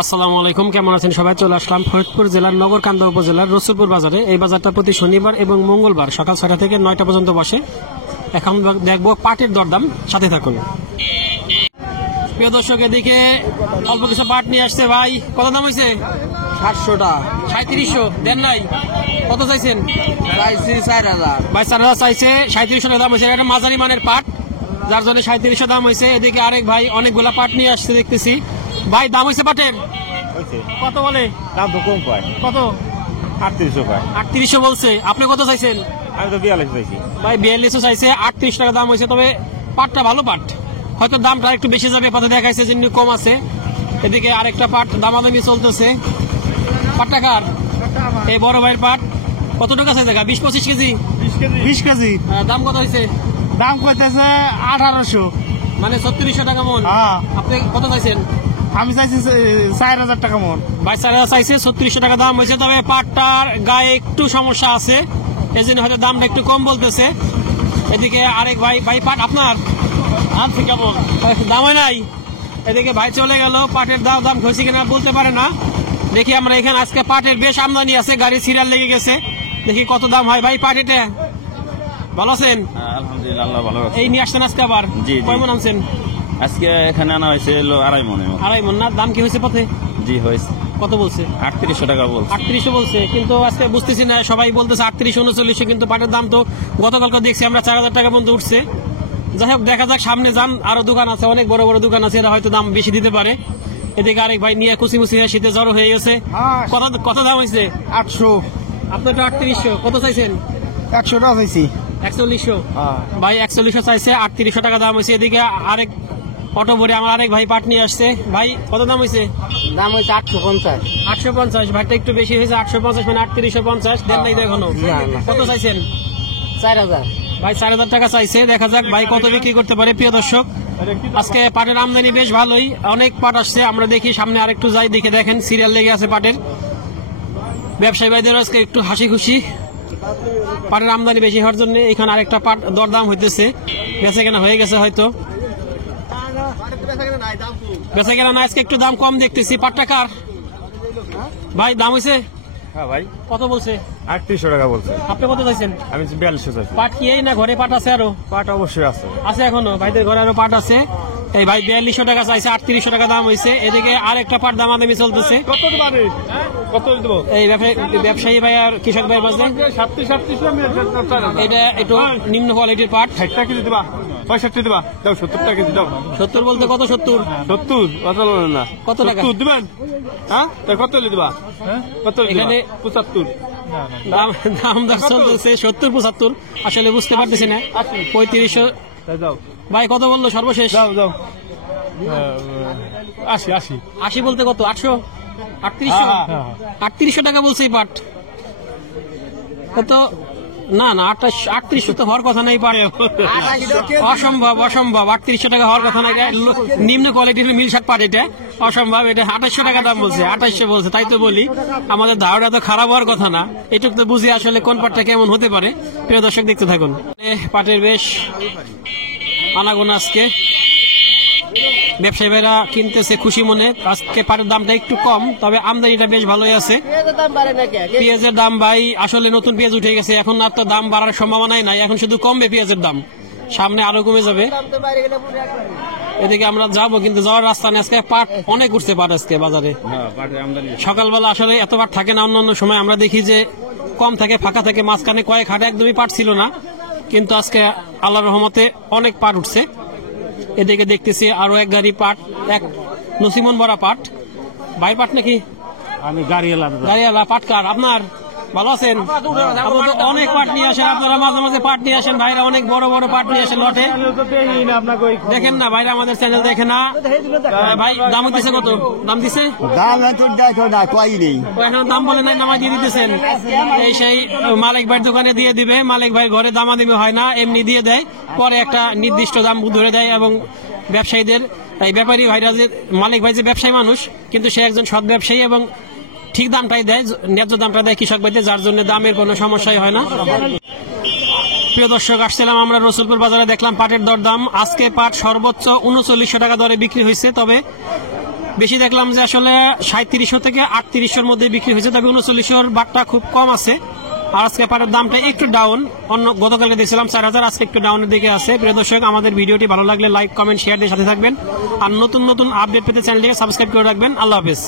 আসসালামু আলাইকুম, কেমন আছেন সবাই? চলে আসলাম ফরিদপুর জেলার নগরকান্দা উপজেলার রসুলপুর বাজারে। এই বাজারটা প্রতি শনিবার এবং মঙ্গলবার সকাল 6টা থেকে 9টা পর্যন্ত বসে। এখন দেখবো পাটের দরদাম, সাথে থাকুন। প্রিয় দর্শক, এদিকে অল্প কিছু পাট নিয়ে আসছে। ভাই কত দাম হয়েছে? 700 টাকা। 3700 দেন নাই? কত চাইছেন? চাইছি 4000। ভাই 4000 চাইছে, 3700 টাকা দাম হয়েছে। এটা মাঝারি মানের পাট, যার জন্য 3700 দাম হয়েছে। এদিকে আরেক ভাই অনেকগুলা পাট নিয়ে আসছে দেখতেছি। ভাই দাম হয়েছে পাটের কত বলে? দাম তো কম পায়। কত? 3800 পায়। 3800 বলছে। আপনি কত চাইছেন? আমি তো 42 চাইছি। ভাই 4200 চাইছে, 38 টাকা দাম হয়েছে। তবে পাটটা ভালো পাট, হয়তো দামটা একটু বেশি যাবে। পাতে দেখাইছে যেমনি কম আছে। এদিকে আরেকটা পাট দামাদামি চলতেছে। পাটটা কার? এই বড় ভাইয়ের পাট। কত টাকা চাইছে? 20-25 কেজি? 20 কেজি। দাম কত হয়েছে? দাম কইতেছে 1800। মানে 3600 টাকা মন। হ্যাঁ। আপনি কত চাইছেন? আমি চাইছি 4000 টাকা মন। ভাই 4000 চাইছে, 3600 টাকা দাম হয়েছে। তবে পাটটার গায়ে একটু সমস্যা আছে, এই জন্য হয়তো দামটা একটু কম বলতেছে। এদিকে আরেক ভাই, ভাই পাট আপনার আনছি কেমন? দাম হয় নাই। এদিকে ভাই চলে গেল। পাটের দাম হয়েছে কিনা বলতে পারে না। দেখি আমরা এখানে আজকে পাটের বেশ আমদানি আছে, গাড়ি সিরিয়াল লেগে গেছে। দেখি কত দাম হয়। ভাই পাট এটা ভালো আছেন? আলহামদুলিল্লাহ, আল্লাহ ভালো আছে। এই নিয়ে আসছেন আজকে আবার? জি, জি। কয় মন আনছেন? আজকে এখানে আনা হয়েছে 2.5 মনে। 2.5 মন না? দাম কি হয়েছে পথে? জি হয়েছে। কত বলছে? 3800 টাকা বলছে। 3800 বলছে, কিন্তু আজকে বুঝতেছি না, সবাই বলতেছে 3800-3900, কিন্তু পাটের দাম তো গতকালকে দেখছি আমরা 4000 টাকা পর্যন্ত উঠছে। যাই হোক, দেখা যাক, সামনে যান। আরো দোকান আছে, অনেক বড় বড় দোকান আছে, এরা হয়তো দাম বেশি দিতে পারে। এদিকে আরেক ভাই নিয়ে কুচি হয়ে শীতে জড়ো হয়ে গেছে। কত দাম হয়েছে? 800। আপনার তো 3800, কত চাইছেন? 100 টাকা চাইছি। 4100। ভাই 4100 চাইছে, 3800 টাকা দাম হয়েছে। এদিকে আরেক অটো ভরে আমার আরেক ভাই পাট নিয়ে আসছে। ভাই কত দাম হয়েছে? দাম হয়েছে 850। 850। ভাইটা একটু বেশি হয়েছে, 850 মানে 3850 দেন নাই তো এখনো। কত চাইছেন? 4000। ভাই 4000 টাকা চাইছে। দেখা যাক ভাই কত বিক্রি করতে পারে। প্রিয় দর্শক, আজকে পাটের আমদানি বেশ ভালোই, অনেক পাট আসছে। আমরা দেখি সামনে আরেকটু যাই, দেখে দেখেন সিরিয়াল লেগে আছে পাটের। ব্যবসায়ী ভাইদের আজকে একটু হাসি খুশি, পাটের আমদানি বেশি হওয়ার জন্য। এখানে আরেকটা পাট দরদাম হইতেছে, বেচা কেনা হয়ে গেছে হয়তো। বেচা কেনা না, আজকে একটু দাম কম দেখতেছি। পাটটা কার? ভাই দাম হয়েছে? হ্যাঁ ভাই। কত বলছে? 3800 টাকা বলছে। আপনি কত চাইছেন? আমি 4200 চাইছি। পাট কি এই না ঘরে পাট আছে? আরো পাট অবশ্যই আছে। আছে এখনো? ভাইদের ঘরে আরো পাট আছে। এই ভাই 4200 টাকা চাইছে, 3800 টাকা দাম হয়েছে। এদিকে আরেকটা পাট দামাদামি চলতেছে। কত দিবারে? কত দেব? এই ব্যবসায়ী ভাই আর কৃষক ভাই বাজে। 37 আমি এটা একটু নিম্ন কোয়ালিটির পাট। 60 টাকা কেজি দিবা, 65 দিবা, দাও 70 টাকা কেজি দাও। 70 বলতে কত? 70 কত না? কত টাকা? 70 দিবেন? হ্যাঁ, তা কত দিবা? কত এখানে 75। দাম দর চলতেছে 70-75, আসলে বুঝতে পারতেছি না। 3500। দাও ভাই কত বললো সর্বশেষ? দাও দাও 80 80 বলতে কত? 800? 3800? 3800 টাকা বলছে এই পাট। কত? না না, 3800 তো হওয়ার কথা নাই। পারে অসম্ভব, 3800 টাকা হওয়ার কথা নাই। নিম্ন কোয়ালিটির মিলসাট পাট, এটা অসম্ভব। এটা 2800 টাকা দাম বলছে, 2800 বলছে। তাই তো বলি, আমাদের ধারণা তো খারাপ হওয়ার কথা না। এটুকু তো বুঝি আসলে কোন পাটটা কেমন হতে পারে। প্রিয় দর্শক, দেখতে থাকুন। পাটের বেশ আনাগোনা আজকে, ব্যবসায়ী ভাইরা কিনতেছে খুশি মনে। আজকে পাটের দামটা একটু কম, তবে আমদানিটা বেশ ভালোই আছে। পেঁয়াজের দাম ভাই আসলে নতুন পেঁয়াজ উঠে গেছে, এখন আর তো দাম বাড়ার সম্ভাবনাই নাই। এখন শুধু কমবে পেঁয়াজের দাম, সামনে আরো কমে যাবে। এদিকে আমরা যাবো, কিন্তু যাওয়ার রাস্তা নেই। আজকে পাট অনেক উঠছে, পাট আজকে বাজারে। সকালবেলা আসলে এত পাট থাকে না, অন্যান্য সময় আমরা দেখি যে কম থাকে, ফাঁকা থাকে। মাঝখানে কয়েক হাটে একদমই পাট ছিল না, কিন্তু আজকে আল্লাহর রহমতে অনেক পাট উঠছে। এদিকে দেখতেছি আরো এক গাড়ি পাট, এক নসিমন ভরা পাট। ভাই পাট নাকি? আমি গাড়িওয়ালা। পাট কার? আপনার? ভালো আছেন? আপনারা তো অনেক পাট নিয়ে আসেন, আপনারা মাঝে মাঝে পাট নিয়ে আসেন। ভাইরা অনেক বড় বড় পাট নিয়ে আসেন লটে। দেখেন না ভাইরা, আমাদের চ্যানেল দেখে না। ভাই দাম দিছে কত? দাম দিছে? দাম তো দেখো না, কই নেই। এখন দাম বলে নাই, নামাজ দিয়ে দিতেছেন। এই সেই মালিক ভাইয়ের দোকানে দিয়ে দিবে, মালিক ভাই ঘরে দামা দিবে হয় না, এমনি দিয়ে দেয়। পরে একটা নির্দিষ্ট দাম ধরে দেয়। এবং ব্যবসায়ীদের, এই ব্যাপারী ভাইরা যে, মালিক ভাই যে ব্যবসায়ী মানুষ, কিন্তু সে একজন সৎ ব্যবসায়ী এবং ঠিক দামটাই দেয়, ন্যায্য দামটা দেয় কৃষক ভাইদের, যার জন্য দামের কোনো সমস্যাই হয় না। প্রিয় দর্শক, আসছিলাম আমরা রসুলপুর বাজারে, দেখলাম পাটের দরদাম। আজকে পাট সর্বোচ্চ 3900 টাকা দরে বিক্রি হয়েছে। তবে বেশি দেখলাম যে আসলে 3700 থেকে 3800 মধ্যে বিক্রি হয়েছে, তবে 3900 বাটটা খুব কম আছে। আর আজকে পাটের দামটা একটু ডাউন, অন্য গতকালকে দেখছিলাম 4000, আজকে একটু ডাউনের দিকে আছে। প্রিয় দর্শক, আমাদের ভিডিওটি ভালো লাগলে লাইক, কমেন্ট, শেয়ার দিয়ে সাথে থাকবেন। আর নতুন নতুন আপডেট পেতে চ্যানেলটিকে সাবস্ক্রাইব করে রাখবেন। আল্লাহ হাফেজ।